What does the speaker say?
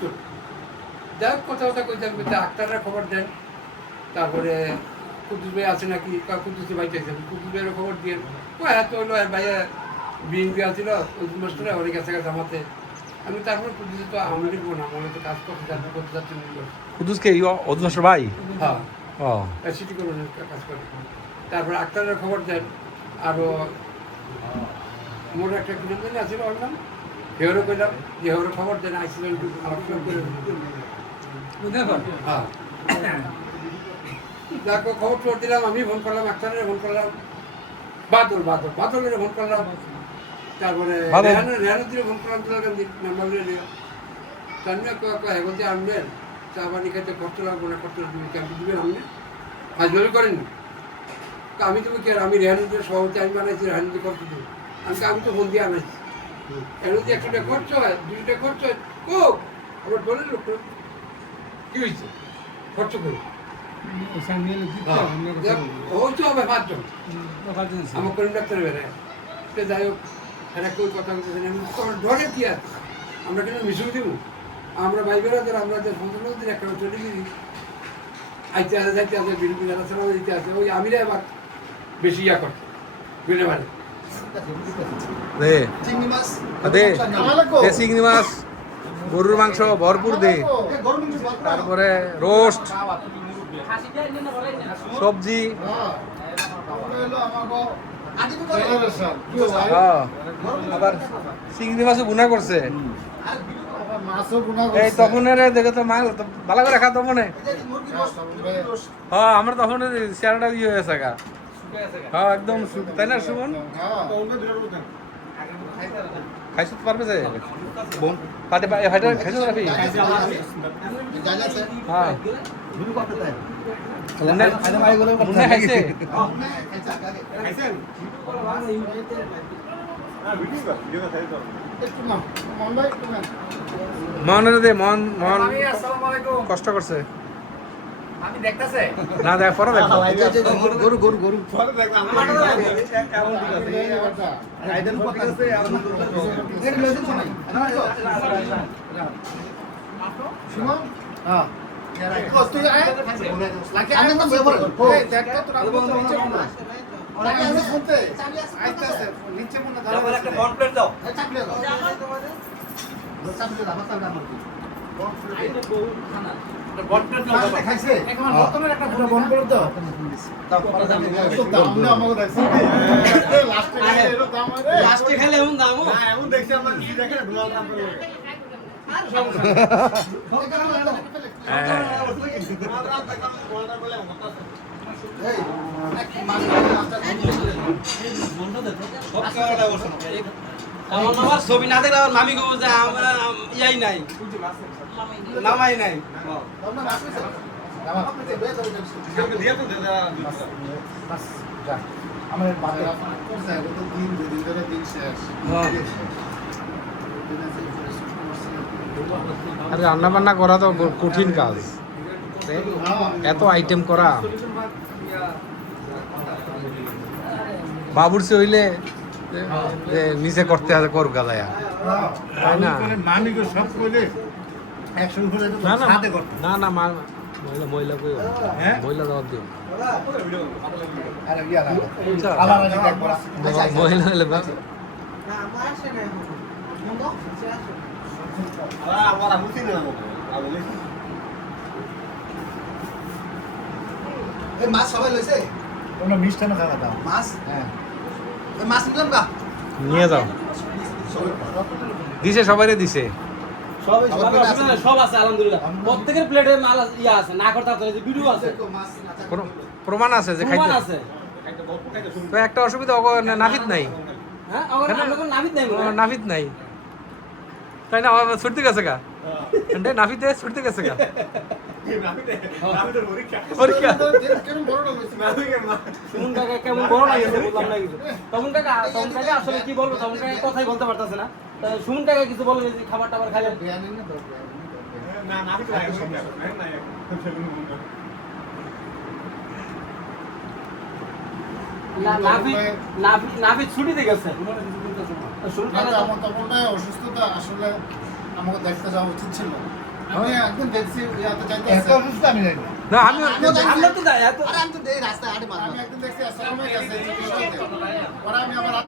বুঝতো যাই হোক কথা কথা কইতাম ডাক্তাররা খবর দেন তারপরে কুদ্দুস ভাই আছে নাকি কুদ্দুস ভাই চাইছেন কুদ্দুস ভাইয়ের খবর দিয়ে ও হ্যাঁ তো হলো আর ভাইয়া বিএনপি আছিল ওই মাস্টারে অনেক কাছে কাছে জামাতে আমি তারপরে কুদ্দুস তো আমারই বোন আমার তো কাজ করতে যাচ্ছি করতে যাচ্ছি কুদ্দুসকে অদুস মাস্টার ভাই হ্যাঁ ও সিটি কলোনির কাজ করে তারপরে আক্তারের খবর দেন আরও মোর একটা কিনে দিন আছে বললাম হেওরে কইলাম যে হেওরে খবর দেন আইসিলেন একটু আলোচনা করে হ্যাঁ দেখো খবর টোর দিলাম আমি ফোন করলাম আক্তারের ফোন করলাম বাদলের ফোন করলাম তারপরে রেহানুদ্দিনে ফোন করলাম তুলাকান্দি নাম্বার নিয়ে তান্না হেগতে আনবেন চা পানি খাইতে খরচ লাগবো না খরচ ক্যাম্পে দিবেন আপনি আজ ধরে করেননি আমি তুমি কে আমি রেহানুদ্দিনের সভাপতি আমি বানাইছি রেহানুদ্দি খরচ দেবো আমি তো ফোন দিয়ে আনাইছি রেহানুদ্দি 100 খরচ হয় 200 খরচ হয় ও আবার বলেন লোক কি হয়েছে খরচ করুন হয়তো হবে 5 জন আমার করিম ডাক্তার বেড়ায় সে যাই হোক এরা কেউ কথা বলতেছে না ধরে কি আছে আমরা কেন মিশিয়ে দিব আমরা ভাই বেড়াদের আমরা যে সন্তানদের একটা চলে গেছি আইতে আসে যাইতে আসে বিরোধী যারা সেবা দিতে আসে ওই আমিরা এবার বেশি ইয়া করছে বেড়ে বাড়ে চিংড়ি মাছ গরুর মাংস ভরপুর দে তারপরে রোস্ট সবজি আবার চিংড়ি মাছও গুনা করছে এই তখন দেখে তো মাল ভালো করে খা তখন হ্যাঁ আমার তখন চেহারাটা ইয়ে হয়েছে গা হ্যাঁ একদম তাই না সুমন খাইছো পারবে যে পাটে হাইটা খাইছো রাফি হ্যাঁ মুন্নে খাইছে মনের দে মন কষ্ট করছে আমি দেখতাছে না দেখ পরে দেখ গরু গরু গরু পরে দেখলাম কেমন ঠিক আছে আইডেন কথা আছে এর লজিক নাই সুমন হ্যাঁ তুই আয় লাগে আমি তো বলবো এই দেখতো তোরা নিচে মনে ওরা আমি শুনতে আইতাছে নিচে মনে ধরো একটা বন প্লেট দাও চাপলে দাও চাপলে দাও মাথা দাও বন প্লেট খানা বটটা দাও খাইছে এখন নতুনের একটা পুরো বন করে দাও দাও পরে দাম আমরা আমাকে দেখছি লাস্টে খাইলে এর দাম আরে লাস্টে খাইলে এমন দাম না এমন দেখছি আমরা কি দেখে না দুলাল দাম করে আর সমস্যা আমার ছবি না দেখলে আমার মামি গো যে আমরা ইয়াই নাই নামাই নাই আরে রান্না বান্না করা তো কঠিন কাজ এত আইটেম করা বাবুরসি হইলে যে নিচে করতে আছে করুক গালায়া তাই না না না না না মা মহিলা মহিলা কই মহিলা দাও দিও মহিলা হলে মাছ সবাই লইছে তোমরা মিষ্টান্ন খাওয়া দাও মাছ হ্যাঁ মাছ নিলাম গা নিয়ে যাও দিছে সবাইরে দিছে সব আছে আলহামদুলিল্লাহ প্রত্যেকের প্লেটে মাল ইয়া আছে না করতে আছে ভিডিও আছে প্রমাণ আছে যে প্রমাণ খাইতে আছে তো একটা অসুবিধা নাফিদ নাই হ্যাঁ আমার নাবিদ নাই মনে হয় নাফিদ নাই তাই না ছুটতে গেছে গা নাফিদে ছুটতে গেছে গা পরীক্ষা সুমন কাকা কেমন বড় লাগছে বললাম না কিছু তখন কাকা আসলে কি বলবো তখন কাকা কথাই বলতে পারতাছে না সুমন কাকা কিছু বলে যে খাবার টাবার খাইলেন নাফিদ ছুটিতে গেছে অসুস্থতা আসলে আমাকে দেখতে যাওয়া উচিত ছিল আমি একদিন দেখছি ইয়াতে যাইতে এত অসুস্থ আমি জানি না। না আমি আমরা তো যাই এত আমি একদিন দেখছি আসসালামু আলাইকুম ওরা আমি আমার